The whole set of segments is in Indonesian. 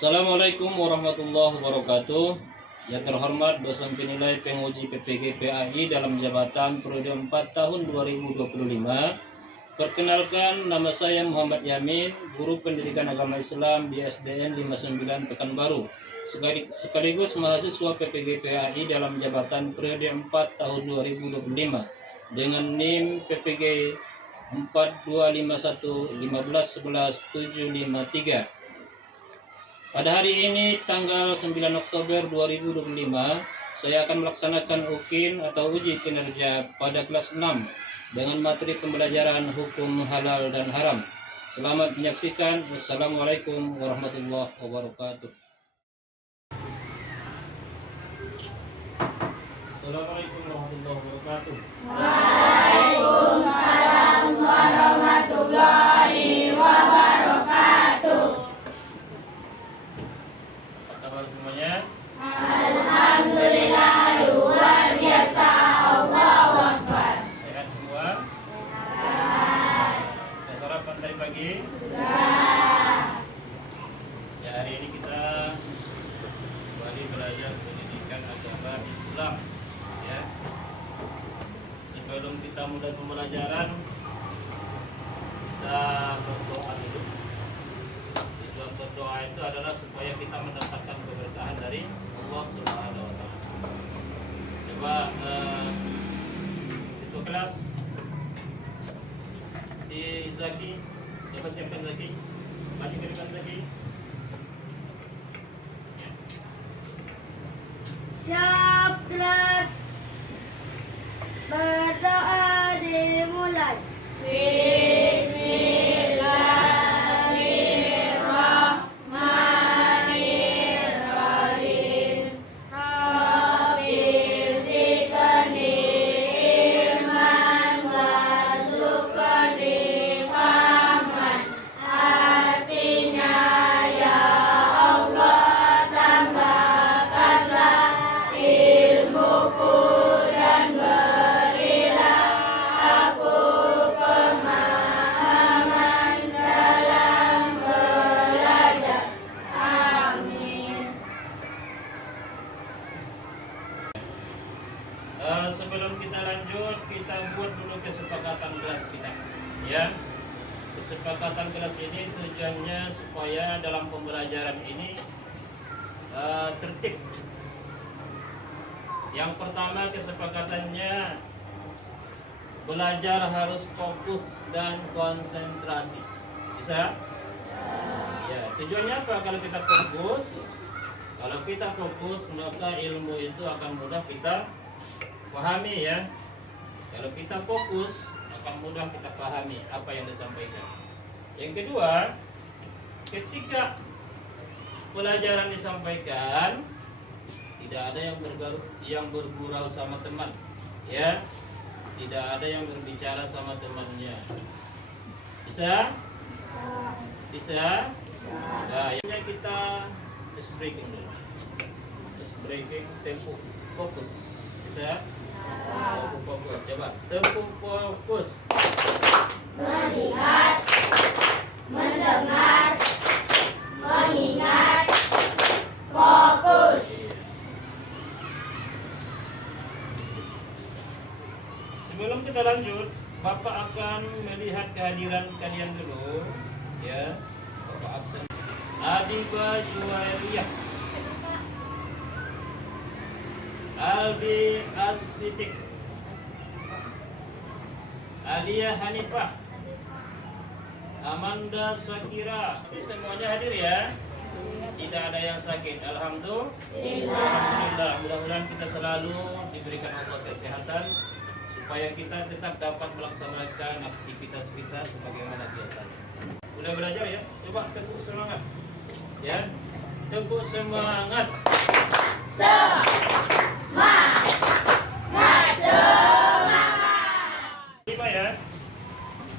Assalamualaikum warahmatullahi wabarakatuh. Yang terhormat dosen penilai penguji PPG PAI dalam jabatan periode 4 tahun 2025. Perkenalkan, nama saya Muhammad Yamin, guru pendidikan agama Islam di SDN 59 Pekanbaru, sekaligus mahasiswa PPG PAI dalam jabatan periode 4 tahun 2025 dengan NIM PPG 42511111753. Pada hari ini tanggal 9 Oktober 2025, saya akan melaksanakan UKIN atau uji kinerja pada kelas 6 dengan materi pembelajaran hukum halal dan haram. Selamat menyaksikan. Wassalamualaikum warahmatullahi wabarakatuh. Assalamualaikum warahmatullahi wabarakatuh. Waalaikumsalam warahmatullahi wabarakatuh. Apa kabar semuanya? Alhamdulillah, luar biasa. Allahu Akbar. Sehat semua? Sudah sarapan tadi pagi? Ya, hari ini kita kembali belajar pendidikan agama Islam. Ya. Sebelum kita mulai pembelajaran, kita berdoa dulu. Tujuan berdoa itu adalah supaya kita mendapatkan keberkahan dari Allah Subhanahu wa Ta'ala. Coba itu kelas si Zaki, coba siapkan Zaki, maju ke depan Zaki. Ya. Siap, kelas. Berdoa dimulai. Bismillahirrahmanirrahim. Rabbil zidni ilman warzuqni fahman. Artinya, ya Allah, tambahkanlah ilmuku dan berilah aku pemahaman dalam belajar. Amin. Sebelum kita lanjut, kita buat dulu kesepakatan kelas kita. Ya, kesepakatan kelas ini tujuannya supaya dalam pembelajaran ini tertib. Yang pertama, kesepakatannya belajar harus fokus dan konsentrasi. Bisa? Ya, tujuannya apa? Kalau kita fokus, maka ilmu itu akan mudah kita pahami, ya. Kalau kita fokus, akan mudah kita pahami apa yang disampaikan. Yang kedua, ketika pelajaran disampaikan, tidak ada yang bergurau sama teman, ya. Tidak ada yang berbicara sama temannya. Bisa? Bisa? Nah, ini kita ice breaking dulu. Ice breaking, tempo, fokus. Bisa? Tempo fokus. Coba, tempo fokus. Melihat, mendengar, mengingat, fokus. Sebelum kita lanjut, Bapak akan melihat kehadiran kalian dulu, ya. Bapak absen. Adiba Juwairiyah, Albi As-Siddiq, Alia Hanifah, Amanda Syakira. Semuanya hadir, ya. Tidak ada yang sakit. Alhamdulillah. Mudah-mudahan kita selalu diberikan Allah kesehatan supaya kita tetap dapat melaksanakan aktivitas kita sebagaimana biasanya. Udah belajar, ya? Coba tepuk semangat. Ya. Tepuk semangat. Semangat, semangat. Lima, ya.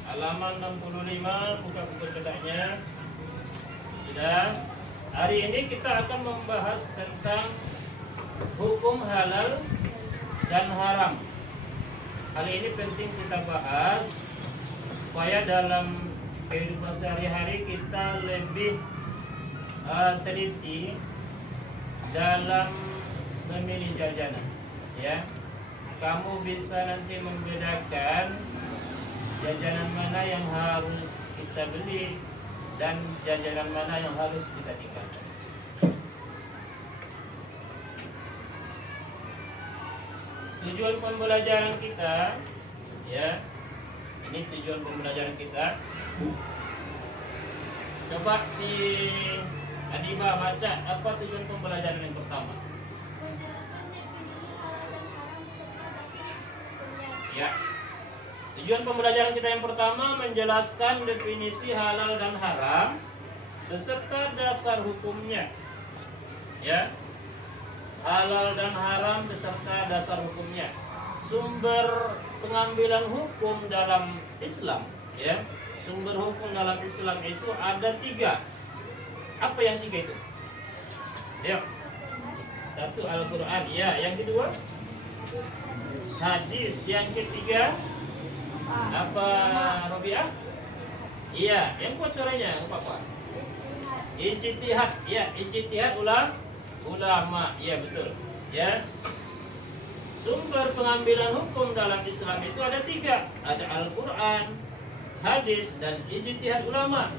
Halaman 65, buka buku cetaknya. Sudah. Hari ini kita akan membahas tentang hukum halal dan haram. Hal ini penting kita bahas supaya dalam kehidupan sehari-hari kita lebih teliti dalam memilih jajanan, ya. Kamu bisa nanti membedakan jajanan mana yang harus kita beli dan jajanan mana yang harus kita tinggalkan. Tujuan pembelajaran kita, ya, ini tujuan pembelajaran kita. Coba si Adiba baca apa tujuan pembelajaran yang pertama. Menjelaskan definisi halal dan haram beserta dasar hukumnya. Ya. Tujuan pembelajaran kita yang pertama menjelaskan definisi halal dan haram beserta dasar hukumnya. Ya. Halal dan haram beserta dasar hukumnya. Sumber pengambilan hukum dalam Islam, ya. Sumber hukum dalam Islam itu ada 3. Apa yang 3 itu? Yuk. 1 Al-Quran, ya. Yang kedua hadis. Yang ketiga apa, Robiah? Iya. Yang kuat suaranya apa? Ijtihad. Ya, ijtihad ulama. Ya, betul. Ya. Sumber pengambilan hukum dalam Islam itu ada 3. Ada Al-Quran, hadis, dan ijtihad ulama.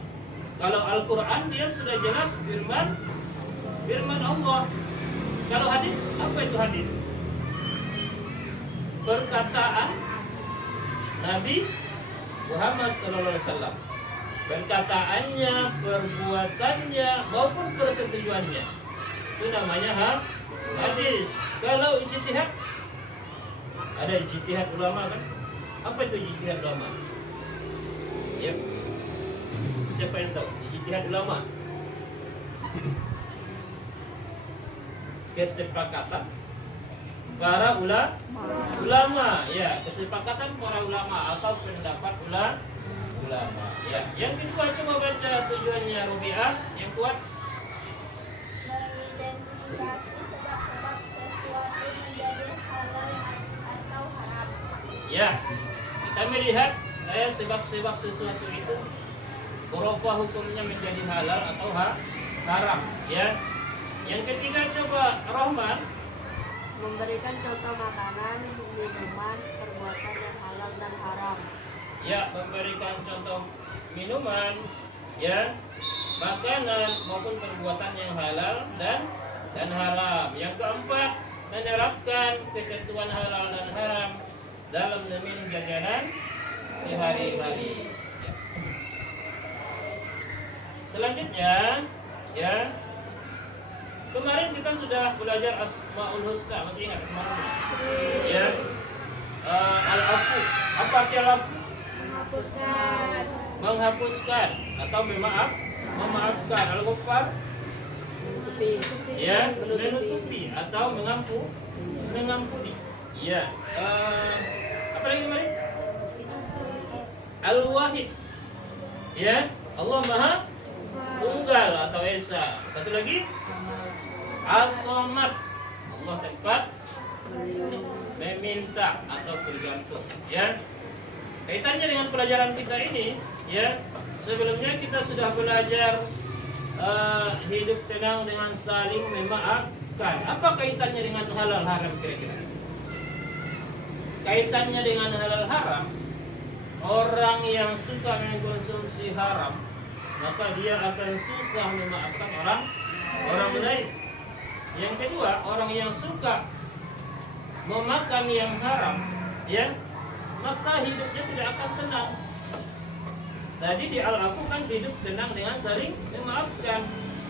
Kalau Al-Quran dia sudah jelas firman Allah. Kalau hadis, apa itu hadis? Perkataan Nabi Muhammad SAW. Perkataannya, perbuatannya, maupun persetujuannya. Itu namanya hadis. Kalau ijtihad, ada ijtihad ulama kan? Apa itu ijtihad ulama? Yep. Siapa yang tahu ijtihad ulama? Kesepakatan para ulama, ya, kesepakatan para ulama atau pendapat ulama. Ya. Yang kedua, coba baca tujuannya Robiah yang kuat. Mengidentifikasi sebab-sebab sesuatu menjadi halal atau haram. Ya, kita melihat sebab-sebab sesuatu itu berupa hukumnya menjadi halal atau haram, ya. Yang ketiga, coba Rahman. Memberikan contoh makanan, minuman, perbuatan yang halal dan haram. Ya, memberikan contoh minuman, ya, makanan maupun perbuatan yang halal dan haram. Yang keempat, menerapkan ketentuan halal dan haram dalam memilih jajanan sehari-hari. Selanjutnya, ya, kemarin kita sudah belajar Asmaul Husna, masih ingat Asmaul Husna? Ya. Al-afu. Apa arti al-afu? Menghapuskan. Menghapuskan atau memaafkan. Al-Ghaffar? Ya, menutupi atau mengampuni. Ya. Apa lagi kemarin? Al-Wahid. Ya, Allah Maha Tunggal atau Esa. Satu lagi, As-Samad. Allah tempat meminta atau bergantung. Ya. Kaitannya dengan pelajaran kita ini, ya. Sebelumnya kita sudah belajar hidup tenang dengan saling memaafkan. Apa kaitannya dengan halal haram kira-kira? Kaitannya dengan halal haram, orang yang suka mengkonsumsi haram, maka dia akan susah memaafkan orang lain. Yang kedua, orang yang suka memakan yang haram, ya, maka hidupnya tidak akan tenang. Tadi di Al-Afu kan hidup tenang dengan saling memaafkan.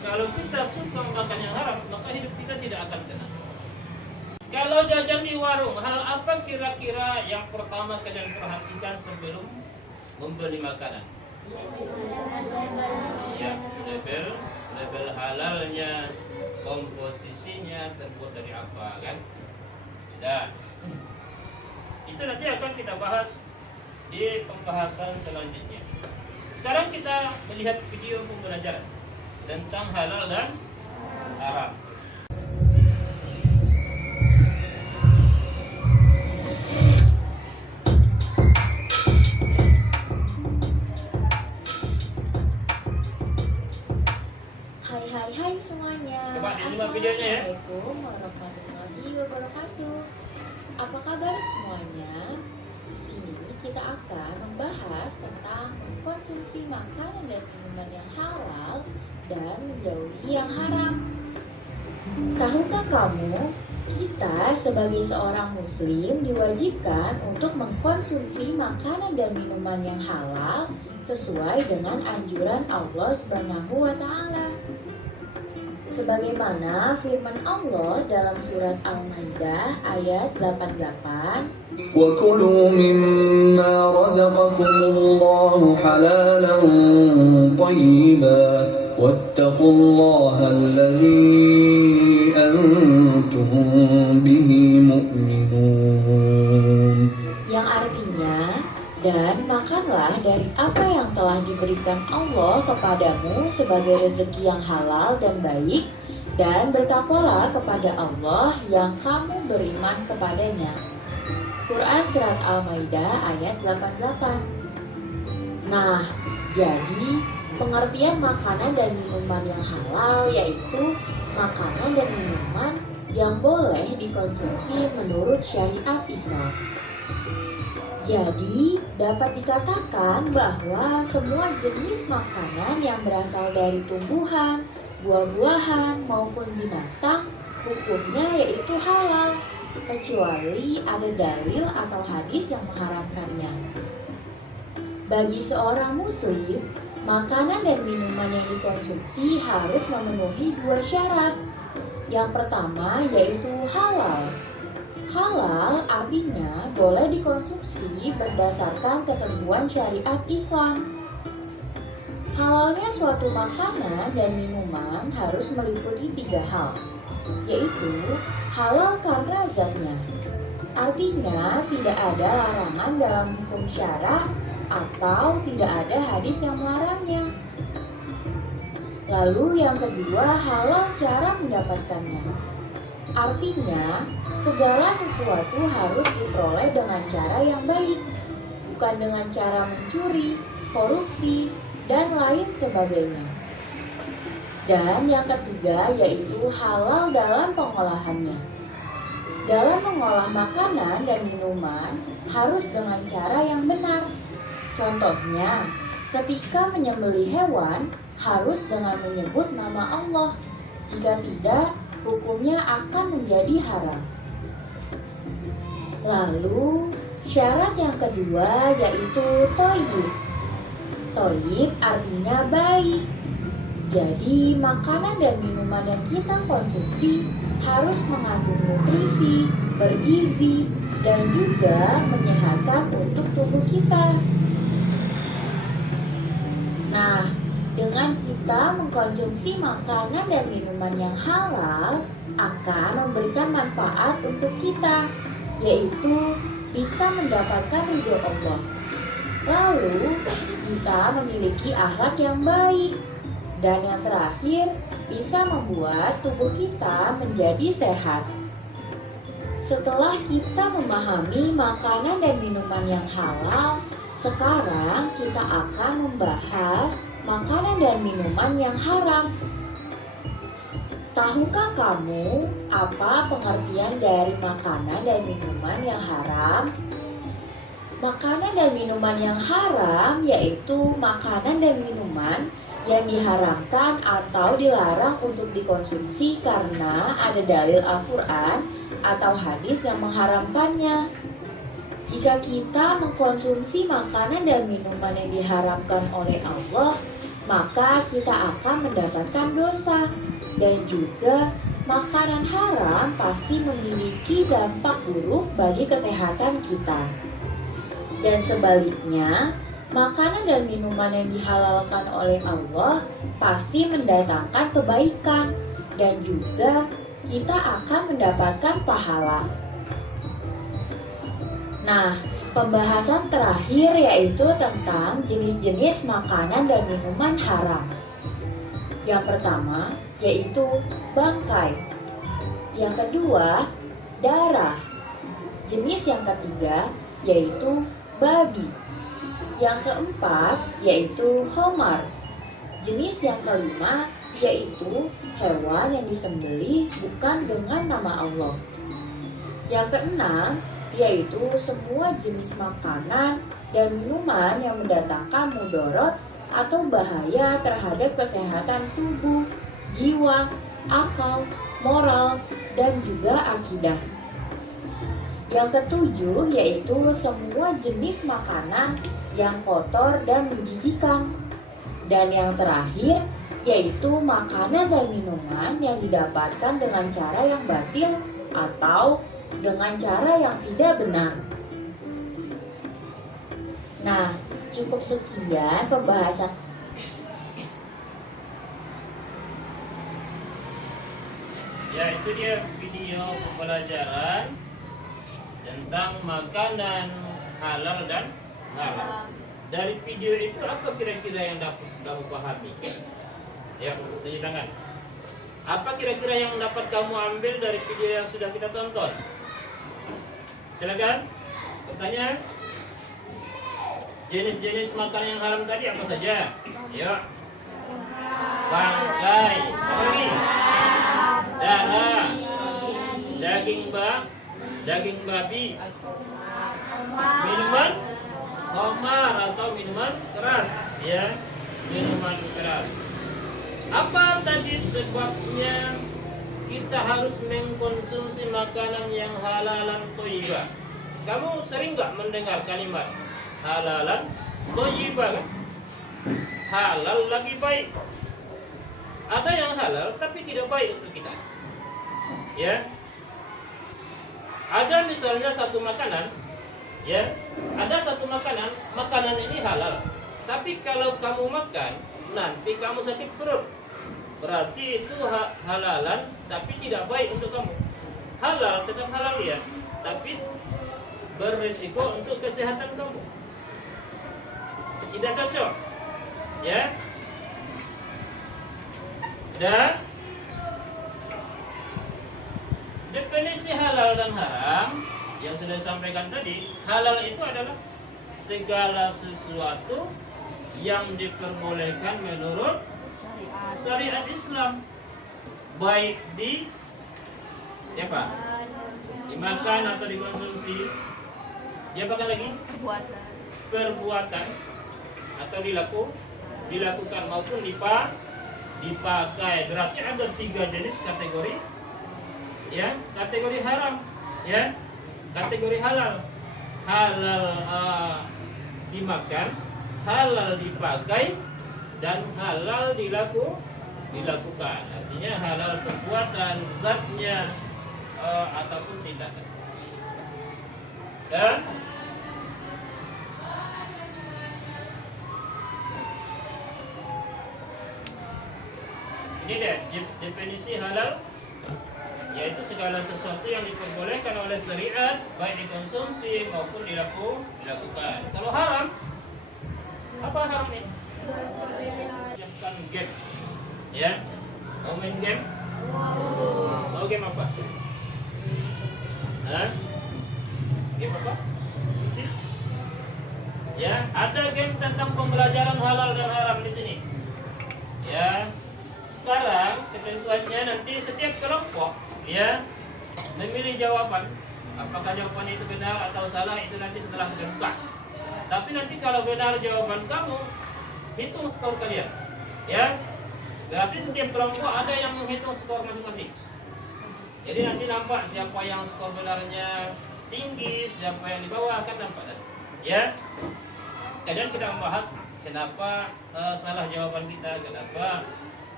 Kalau kita suka memakan yang haram, maka hidup kita tidak akan tenang. Kalau jajan di warung, hal apa kira-kira yang pertama kalian perhatikan sebelum membeli makanan? Ya, label halalnya, komposisinya, terbuat dari apa, kan? Dan itu nanti akan kita bahas di pembahasan selanjutnya. Sekarang kita melihat video pembelajaran tentang halal dan haram. Hai hai simak videonya ya. Assalamualaikum warahmatullahi wabarakatuh. Apa kabar semuanya? Di sini kita akan membahas tentang mengkonsumsi makanan dan minuman yang halal dan menjauhi yang haram. Tahukah kamu, kita sebagai seorang muslim diwajibkan untuk mengkonsumsi makanan dan minuman yang halal sesuai dengan anjuran Allah Subhanahu wa taala. Sebagaimana firman Allah dalam surat Al-Maidah ayat 88, وَكُلُوا مِمَّا رَزَقَكُمُ اللَّهُ حَلَالًا طَيِّبًا وَاتَّقُوا اللَّهَ الَّذِي أَنْتُمْ بِهِ مُؤْمِنُونَ. yang artinya, dan makanlah dari apa yang telah diberikan Allah kepadamu sebagai rezeki yang halal dan baik, dan bertakwalah kepada Allah yang kamu beriman kepadanya. Quran Surat Al-Maidah ayat 88. Nah, jadi pengertian makanan dan minuman yang halal yaitu makanan dan minuman yang boleh dikonsumsi menurut syariat Islam. Jadi, dapat dikatakan bahwa semua jenis makanan yang berasal dari tumbuhan, buah-buahan, maupun binatang, hukumnya yaitu halal, kecuali ada dalil atau hadis yang mengharamkannya. Bagi seorang muslim, makanan dan minuman yang dikonsumsi harus memenuhi 2 syarat. Yang pertama yaitu halal. Halal artinya boleh dikonsumsi berdasarkan ketentuan syariat Islam. Halalnya suatu makanan dan minuman harus meliputi 3 hal, yaitu halal karena zatnya. Artinya tidak ada larangan dalam hukum syara atau tidak ada hadis yang melarangnya. Lalu yang kedua, halal cara mendapatkannya. Artinya, segala sesuatu harus diperoleh dengan cara yang baik, bukan dengan cara mencuri, korupsi, dan lain sebagainya. Dan yang ketiga yaitu halal dalam pengolahannya. Dalam mengolah makanan dan minuman harus dengan cara yang benar. Contohnya, ketika menyembelih hewan harus dengan menyebut nama Allah. Jika tidak, hukumnya akan menjadi haram. Lalu, syarat yang kedua yaitu thayyib. Thayyib artinya baik. Jadi, makanan dan minuman yang kita konsumsi harus mengandung nutrisi, bergizi, dan juga menyehatkan untuk tubuh kita. Nah, dengan kita mengkonsumsi makanan dan minuman yang halal akan memberikan manfaat untuk kita, yaitu bisa mendapatkan ridho Allah. Lalu bisa memiliki akhlak yang baik. Dan yang terakhir, bisa membuat tubuh kita menjadi sehat. Setelah kita memahami makanan dan minuman yang halal, sekarang kita akan membahas makanan dan minuman yang haram. Tahukah kamu apa pengertian dari makanan dan minuman yang haram? Makanan dan minuman yang haram yaitu makanan dan minuman yang diharamkan atau dilarang untuk dikonsumsi karena ada dalil Al-Quran atau hadis yang mengharamkannya. Jika kita mengkonsumsi makanan dan minuman yang diharamkan oleh Allah, maka kita akan mendapatkan dosa. Dan juga makanan haram pasti memiliki dampak buruk bagi kesehatan kita. Dan sebaliknya, makanan dan minuman yang dihalalkan oleh Allah pasti mendatangkan kebaikan dan juga kita akan mendapatkan pahala. Nah, pembahasan terakhir yaitu tentang jenis-jenis makanan dan minuman haram. Yang pertama yaitu bangkai. Yang kedua, darah. Jenis yang ketiga yaitu babi. Yang keempat yaitu homar. Jenis yang kelima yaitu hewan yang disembelih bukan dengan nama Allah. Yang keenam, yaitu semua jenis makanan dan minuman yang mendatangkan mudarat atau bahaya terhadap kesehatan tubuh, jiwa, akal, moral, dan juga akidah. Yang ketujuh yaitu semua jenis makanan yang kotor dan menjijikan. Dan yang terakhir yaitu makanan dan minuman yang didapatkan dengan cara yang batil atau dengan cara yang tidak benar. Nah, cukup sekian pembahasan. Ya, itu dia video pembelajaran tentang makanan halal dan haram. Dari video itu apa kira-kira yang dapat kamu pahami? Ya, tunjuk tangan. Apa kira-kira yang dapat kamu ambil dari video yang sudah kita tonton? Silakan. Pertanyaan. Jenis-jenis makanan yang haram tadi apa saja? Ya. Bangkai, apa lagi? Darah, daging babi, minuman khamar atau minuman keras, ya, minuman keras. Apa tadi sebabnya kita harus mengkonsumsi makanan yang halalan thayyibah? Kamu sering nggak mendengar kalimat halalan thayyibah kan? Halal lagi baik. Ada yang halal tapi tidak baik untuk kita. Ya. Ada misalnya satu makanan, ya. Ada satu makanan ini halal. Tapi kalau kamu makan, nanti kamu sakit perut. Berarti itu halalan tapi tidak baik untuk kamu. Halal tetap halal ya, tapi berisiko untuk kesehatan kamu. Tidak cocok. Ya. Dan definisi halal dan haram yang sudah disampaikan tadi, halal itu adalah segala sesuatu yang diperbolehkan menurut syariat Islam, baik dimakan atau dikonsumsi, diapakan lagi? Perbuatan atau dilakukan maupun dipakai. Berarti ada 3 jenis kategori, ya, kategori haram, ya, kategori halal dimakan, halal dipakai, dan halal dilakukan. Artinya halal perbuatan, zatnya ataupun tindakan. Dan ini deh definisi halal, yaitu segala sesuatu yang diperbolehkan oleh syariat, baik dikonsumsi maupun dilakukan. Kalau haram, apa haram nih? Jangan game, ya. Mau main game? Mau game apa? Hah? Game apa? Ya, ada game tentang pembelajaran halal dan haram di sini. Ya. Sekarang ketentuannya nanti setiap kelompok, ya, memilih jawaban. Apakah jawaban itu benar atau salah itu nanti setelah kita buka. Tapi nanti kalau benar jawaban kamu, hitung skor kalian, ya. Berarti setiap kelompok ada yang menghitung skor masing-masing. Jadi nanti nampak siapa yang skor benarnya tinggi, siapa yang di bawah akan nampak, ya. Sekalian kita membahas kenapa salah jawaban kita, kenapa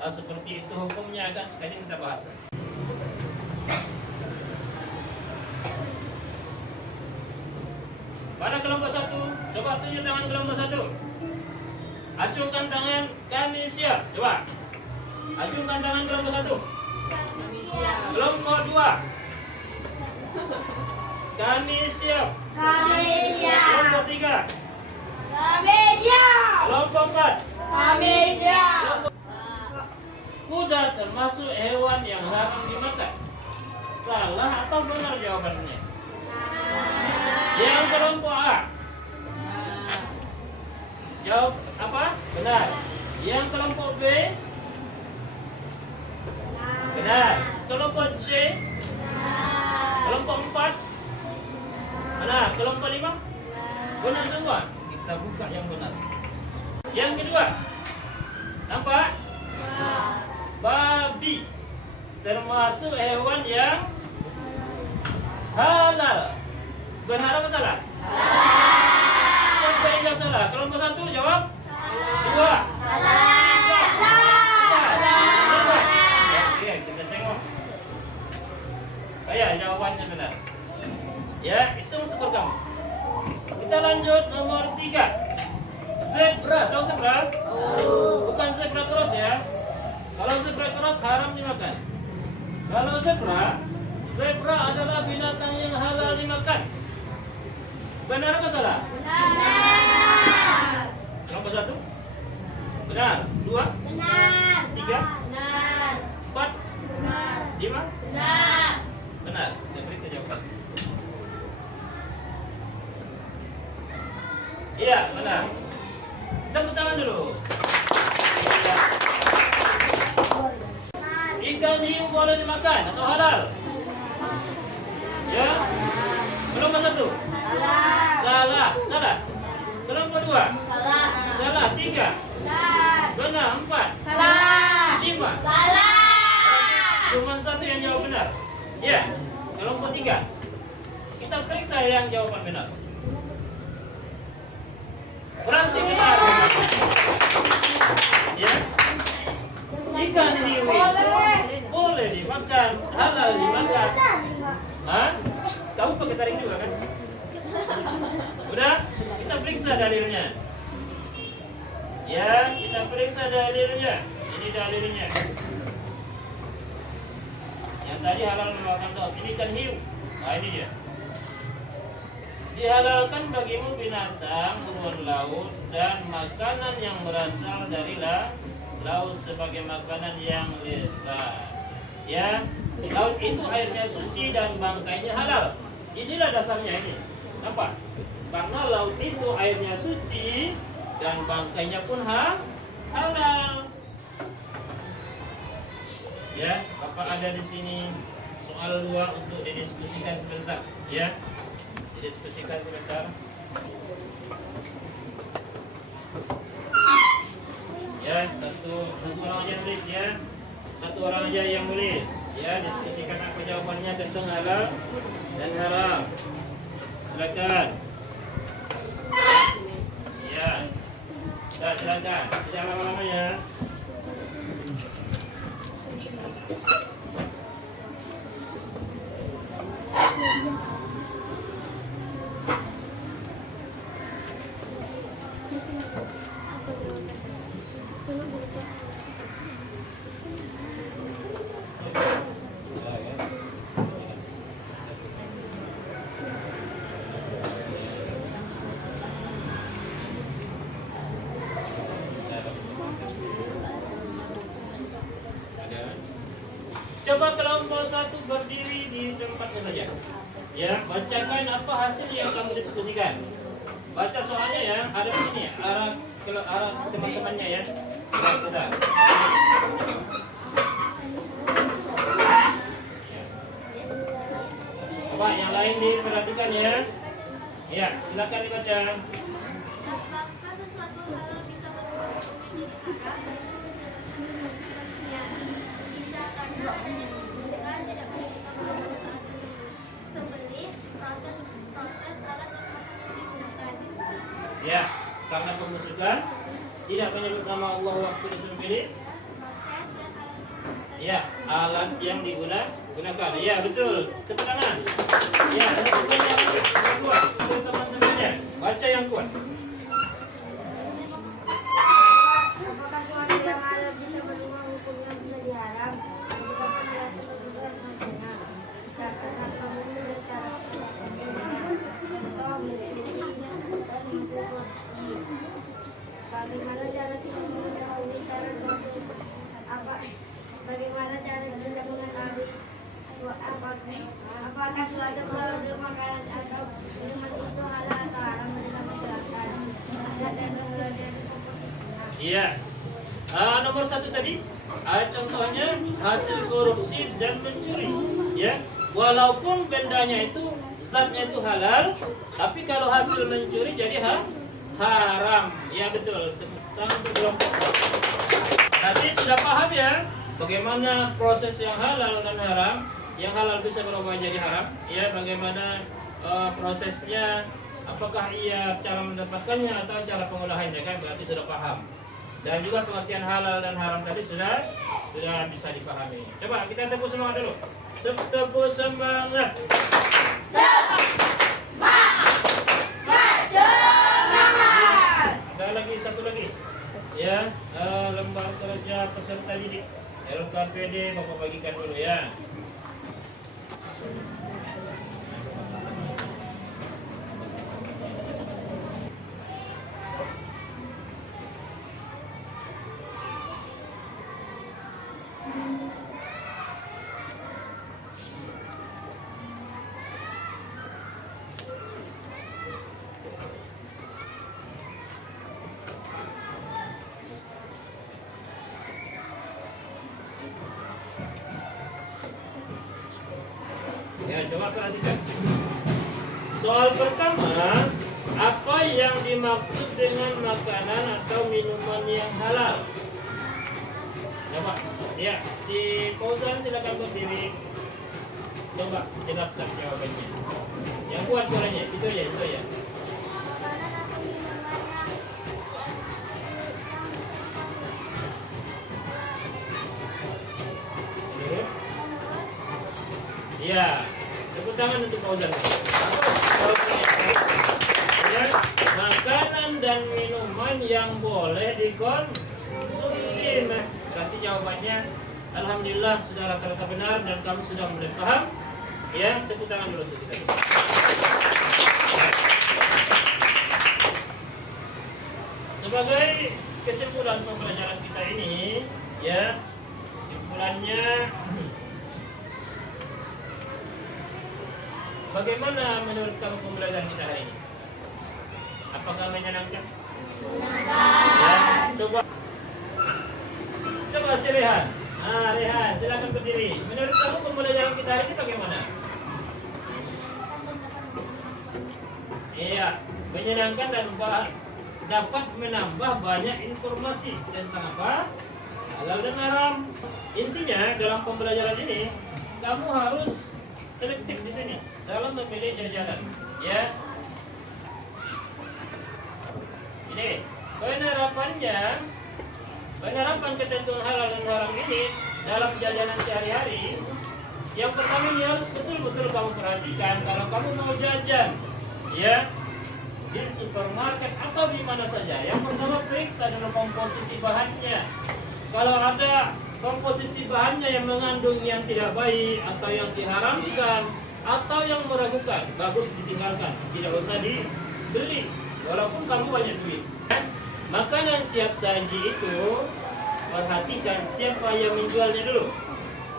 seperti itu hukumnya, kan sekalian kita bahas. Pada kelompok 1, coba tunjuk tangan kelompok 1. Acungkan tangan, kami siap. Coba. Acungkan tangan kelompok 1. Kami siap. Kelompok 2. Kami siap. Kami siap. Kelompok 3. Kami siap. Kelompok 4. Kami siap. Kuda termasuk hewan yang haram dimakan. Salah atau benar jawabannya? Yang kelompok A. Jawab apa? Benar. Yang kelompok B. Benar. Kelompok C? Kelompok 4? Benar. Kelompok 5? Benar semua. Kita buka yang benar. Yang kedua. Nampak? Babi termasuk hewan yang halal. Benar apa salah? Siapa yang jawab salah? Kelompok 1 jawab? 2. Oke, kita tengok. Ya, jawabannya benar. Ya, itu skor kamu. Kita lanjut nomor 3. Zebra, tahu zebra? Bukan zebra cross ya. Kalau zebra cross haram dimakan. Kalau zebra adalah binatang yang halal dimakan. Benar apa salah? Benar. Nomor 1? Benar. 2? Benar. 3? Benar. 4? Benar. 5? Benar. Benar. Saya beri jawaban. Iya, benar. Tepuk tangan dulu. Ikan hiu boleh dimakan atau halal? Ya. Kelompok 1? Salah. Kelompok 2? Salah. 3? Benar. 4? 5? Cuma 1 yang jawab benar. Ya. Kelompok 3? Kita periksa yang jawaban benar. Berarti benar. Ya. Ikan hiu boleh dimakan, halal dimakan. Hah? Kamu pakai taring juga kan? Udah? Kita periksa dalilnya. Ya, kita periksa dalilnya. Ini dalilnya. Yang tadi halal memakan laut. Ini kan hiu. Nah, ini dia. Dihalalkan bagimu binatang buruan laut dan makanan yang berasal dari laut sebagai makanan yang lezat. Ya, laut itu airnya suci dan bangkainya halal. Inilah dasarnya ini. Nampak? Karena laut itu airnya suci dan bangkainya pun halal. Ya, Bapak ada di sini soal 2 untuk didiskusikan sebentar. Ya. Diskusikan sebentar. Ya, satu orang aja tulis ya. Satu orang aja yang tulis. Ya, diskusikan apa jawabannya tentang halal dan haram. Silakan. Ya. Silakan. Jangan lama-lama ya. Coba kelompok 1 berdiri di tempatnya saja. Ya, bacakan apa hasil yang kamu diskusikan. Baca soalnya ya, ada di sini, arah teman-temannya ya. Sudah. Coba yang lain diperhatikan ya. Ya, silakan dibaca. Apakah sesuatu halal bisa membuat menjadi haram? Bisa karena adanya pembukaan tidak menyebabkan saat sembelih proses alat dan makanan yang digunakan. Ya, karena pembusukan tidak menyebut nama Allah waktu disembelih. Proses dan alat Ya, alat yang digunakan. Ya, betul. Tepuk tangan. Ya, teman-temannya lagi. Kuat. Teman-temannya. Baca yang kuat. Apakah suatu yang halal bisa berubah hukumnya menjadi haram? Jika penjelasan kebetulan saja. Misalkan harta musuh dan cara contoh mencuri dan hasil korupsi. Bagaimana cara kita mengetahui cara suatu apa? Bagaimana cara kita mengetahui apakah suatu produk makanan atau minuman itu halal atau haram? Mereka menjelaskan adat dan komposisinya. Iya. Nomor 1 tadi, contohnya hasil korupsi dan mencuri, ya. Walaupun bendanya itu zatnya itu halal, tapi kalau hasil mencuri jadi haram. Ya betul. Nanti sudah paham ya bagaimana proses yang halal dan haram. Yang halal bisa berubah jadi haram. Ya, bagaimana prosesnya? Apakah ia cara mendapatkannya atau cara pengolahannya, kan? Berarti sudah paham. Dan juga pengertian halal dan haram tadi sudah bisa dipahami. Coba kita tepuk semangat dulu. Tepuk semangat. Ada lagi, satu lagi. Ya, lembar kerja peserta didik LKPD Bapak bagikan dulu ya. Ya, coba perhatikan. Soal pertama, apa yang dimaksud dengan makanan atau minuman yang halal? Coba, ya, si Fauzan silakan berdiri. Coba jelaskan jawabannya. Yang kuat suaranya, itu ya. Makanan atau minuman Menurut? Iya. Tepuk tangan untuk Fauzan. Ya, makanan dan minuman yang boleh dikonsumsi. Nah, berarti jawabannya alhamdulillah sudah rata-rata benar dan kamu sudah mulai paham. Ya, tepuk tangan dulu sedikit. Sebagai kesimpulan pembelajaran kita ini, ya, kesimpulannya bagaimana menurut kamu pembelajaran kita hari ini? Apakah menyenangkan? Ya, coba si Rehan. Rehan, silakan berdiri. Menurut kamu pembelajaran kita hari ini bagaimana? Iya, menyenangkan dan dapat menambah banyak informasi tentang apa? Halal dan haram. Intinya dalam pembelajaran ini kamu harus selektif di sini dalam memilih jajanan, ya. Ini penerapan ketentuan halal dan haram ini dalam jajanan sehari-hari. Yang pertama ini harus betul-betul kamu perhatikan kalau kamu mau jajan, ya, di supermarket atau di mana saja. Yang pertama periksa dulu komposisi bahannya. Kalau ada komposisi bahannya yang mengandung yang tidak baik atau yang diharamkan atau yang meragukan, bagus ditinggalkan, tidak usah dibeli walaupun kamu banyak duit. Makanan siap saji itu perhatikan siapa yang menjualnya dulu.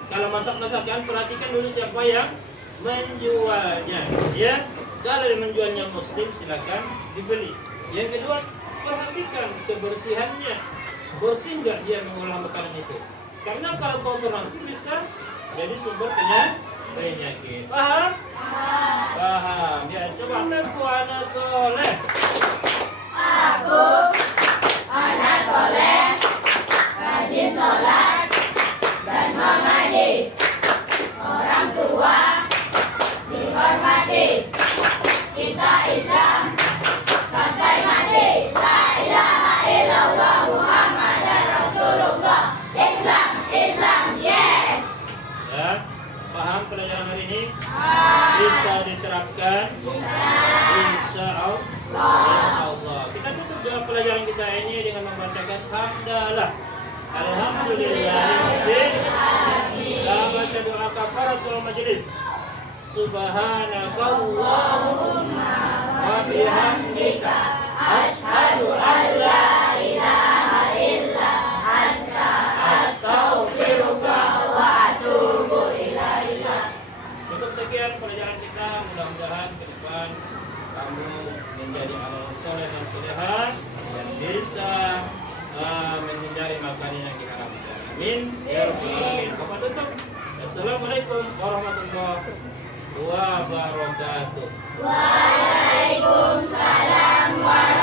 Kalau masak-masakan perhatikan dulu siapa yang menjualnya, ya. Kalau yang menjualnya muslim silakan dibeli. Yang kedua, perhatikan kebersihannya, bersih nggak dia mengolah makanan itu. Karena kalau kotor nanti bisa jadi sumber penyakit. Paham? Paham. Ya, coba aku anak soleh. Aku anak soleh, rajin sholat dan mengaji. Orang tua dihormati. Kita Islam sampai mati. La ilaha illallah Muhammadar Rasulullah. Islam, yes. Ya, paham pelajaran hari ini? Bisa diterapkan? Insya Allah. Kita tutup dengan pelajaran kita ini dengan membacakan hamdalah. Alhamdulillah. Kita baca doa kafaratul majelis. Subhanakallahumma wa bihamdika asyhadu an la ilaha illa anta astaghfiruka wa atubu ilaika. Cukup sekian pelajaran kita, mudah-mudahan ke depan kamu menjadi amal soleh dan soleha dan bisa menghindari makanan yang diharamkan. Amin ya rabbal alamin. Apa tutup? Assalamualaikum warahmatullahi wabarakatuh. Waalaikumsalam warahmatullahi